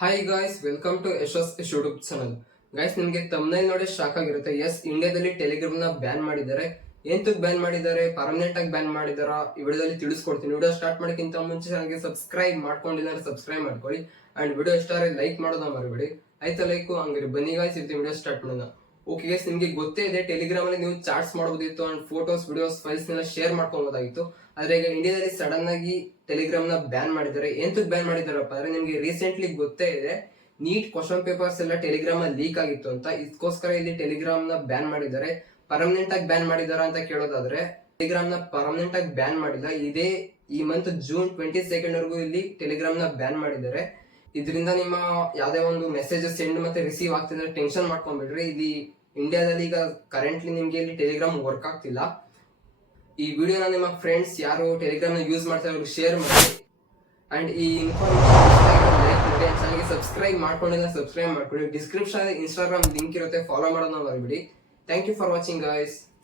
Hi guys, welcome to Yashas YouTube channel. Guys, ನಿಮಗೆ thumbnail ನೋಡಿ shock ಆಗಿರುತ್ತೆ. ಎಸ್, ಇಂಡಿಯಾದಲ್ಲಿ ಟೆಲಿಗ್ರಾಮ್ ನ ಬ್ಯಾನ್ ಮಾಡಿದ್ದಾರೆ. ಎಂತಕ್ ಬ್ಯಾನ್ ಮಾಡಿದ್ದಾರೆ, ಪರ್ಮನೆಂಟ್ ಆಗಿ ಬ್ಯಾನ್ ಮಾಡಿದಾರ, ಈ ವಿಡಿಯೋದಲ್ಲಿ ತಿಳಿಸ್ಕೊಡ್ತೀನಿ. ವಿಡಿಯೋ ಸ್ಟಾರ್ಟ್ ಮಾಡೋಕ್ಕಿಂತ ಮುಂಚೆ ಚಾನಲ್ಗೆ ಸಬ್ಸ್ಕ್ರೈಬ್ ಮಾಡ್ಕೊಂಡಿಲ್ಲ ಅಂದ್ರೆ ಸಬ್ಸ್ಕ್ರೈಬ್ ಮಾಡ್ಕೊಳ್ಳಿ. ಅಂಡ್ ವಿಡಿಯೋ ಇಷ್ಟ ಆದರೆ ಲೈಕ್ ಮಾಡೋದನ್ನ ಮರಿಬೇಡಿ. ಆಯ್ತಾ ಲೈಕ್? ಹಂಗಾರೆ ಬನ್ನಿ ಗಾಯ್ಸ್, ಇದು ವಿಡಿಯೋ ಸ್ಟಾರ್ಟ್ ಮಾಡೋಣ. ಓಕೆ ಗೈಸ್, ನಿಮಗೆ ಗೊತ್ತೇ ಇದೆ ಟೆಲಿಗ್ರಾಮ್ ಅಲ್ಲಿ ನೀವು ಚಾಟ್ಸ್ ಮಾಡಬಹುದಿತ್ತು ಅಂಡ್ ಫೋಟೋಸ್, ವಿಡಿಯೋಸ್, ಫೈಲ್ಸ್ ನೆಲ್ಲ ಶೇರ್ ಮಾಡ್ಕೊಬೋದಾಗಿತ್ತು. ಆದ್ರೆ ಈಗ ಇಂಡಿಯಾದಲ್ಲಿ ಸಡನ್ ಆಗಿ ಟೆಲಿಗ್ರಾಮ್ ನ ಬ್ಯಾನ್ ಮಾಡಿದ್ದಾರೆ. ಎಂತಕ್ ಬ್ಯಾನ್ ಮಾಡಿದಾರಪ್ಪ ಅಂದ್ರೆ, ನಿಮ್ಗೆ ರೀಸೆಂಟ್ಲಿ ಗೊತ್ತೇ ಇದೆ ನೀಟ್ ಕ್ವಶನ್ ಪೇಪರ್ಸ್ ಎಲ್ಲ ಟೆಲಿಗ್ರಾಮ್ ಅಲ್ಲಿ ಲೀಕ್ ಆಗಿತ್ತು ಅಂತ. ಇದಕ್ಕೋಸ್ಕರ ಇಲ್ಲಿ ಟೆಲಿಗ್ರಾಮ್ ನ ಬ್ಯಾನ್ ಮಾಡಿದ್ದಾರೆ. ಪರ್ಮನೆಂಟ್ ಆಗಿ ಬ್ಯಾನ್ ಮಾಡಿದಾರ ಅಂತ ಕೇಳೋದಾದ್ರೆ, ಟೆಲಿಗ್ರಾಮ್ ನ ಪರ್ಮನೆಂಟ್ ಆಗಿ ಬ್ಯಾನ್ ಮಾಡಿಲ್ಲ. ಇದೇ ಈ ಮಂತ್ ಜೂನ್ 22 ವರೆಗೂ ಇಲ್ಲಿ ಟೆಲಿಗ್ರಾಮ್ ನ ಬ್ಯಾನ್ ಮಾಡಿದ್ದಾರೆ. ಇದರಿಂದ ನಿಮ್ಮ ಯಾವ್ದೇ ಒಂದು ಮೆಸೇಜ್ ಸೆಂಡ್ ಮತ್ತೆ ರಿಸೀವ್ ಆಗ್ತಿದ್ರೆ ಟೆನ್ಷನ್ ಮಾಡ್ಕೊಂಡ್ಬಿಡ್ರಿ. ಇಲ್ಲಿ ಇಂಡಿಯಾದಲ್ಲಿ ಈಗ ಕರೆಂಟ್ಲಿ ನಿಮ್ಗೆ ಇಲ್ಲಿ ಟೆಲಿಗ್ರಾಮ್ ವರ್ಕ್ ಆಗ್ತಿಲ್ಲ. ಈ ವಿಡಿಯೋನ ನಿಮ್ಮ ಫ್ರೆಂಡ್ಸ್ ಯಾರು ಟೆಲಿಗ್ರಾಮ್ ನ ಯೂಸ್ ಮಾಡ್ತಾರೆ ಅವ್ರಿಗೆ ಶೇರ್ ಮಾಡಿ. ಅಂಡ್ ಈ ಇನ್ಫಾರ್ಮೇಶನ್ ಲೈಕ್ ಮಾಡಿ, ಚಾನಲ್ಗೆ ಸಬ್ಸ್ಕ್ರೈಬ್ ಮಾಡ್ಕೊಂಡಿಲ್ಲ ಸಬ್ಸ್ಕ್ರೈಬ್ ಮಾಡ್ಕೊಳ್ಳಿ. ಡಿಸ್ಕ್ರಿಪ್ಷನ್ ಇನ್ಸ್ಟಾಗ್ರಾಮ್ ಲಿಂಕ್ ಇರುತ್ತೆ, ಫಾಲೋ ಮಾಡೋದನ್ನ ಮರಿಬಿಡಿ. Thank you for watching guys.